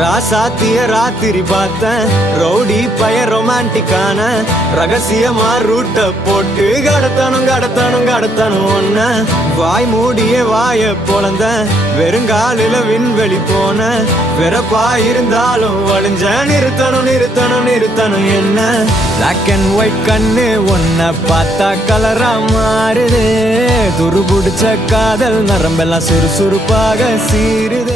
ராசாத்திய ராத்திரி பார்த்தேன் ரவுடி பய ரொமான்டிக்கான ரகசியமா ரூட்ட போட்டு கடத்தணும் ஒன்ன வாய் மூடிய வாய பொழந்த வெறுங்காலில விண்வெளி போன வெறப்பா இருந்தாலும் வழிஞ்ச நிறுத்தணும் என்ன பிளாக் அண்ட் ஒயிட் கண்ணு ஒன்ன பார்த்தா கலரா மாறுது துருபுடிச்ச காதல் நரம்பெல்லாம் சுறுசுறுப்பாக சீருது.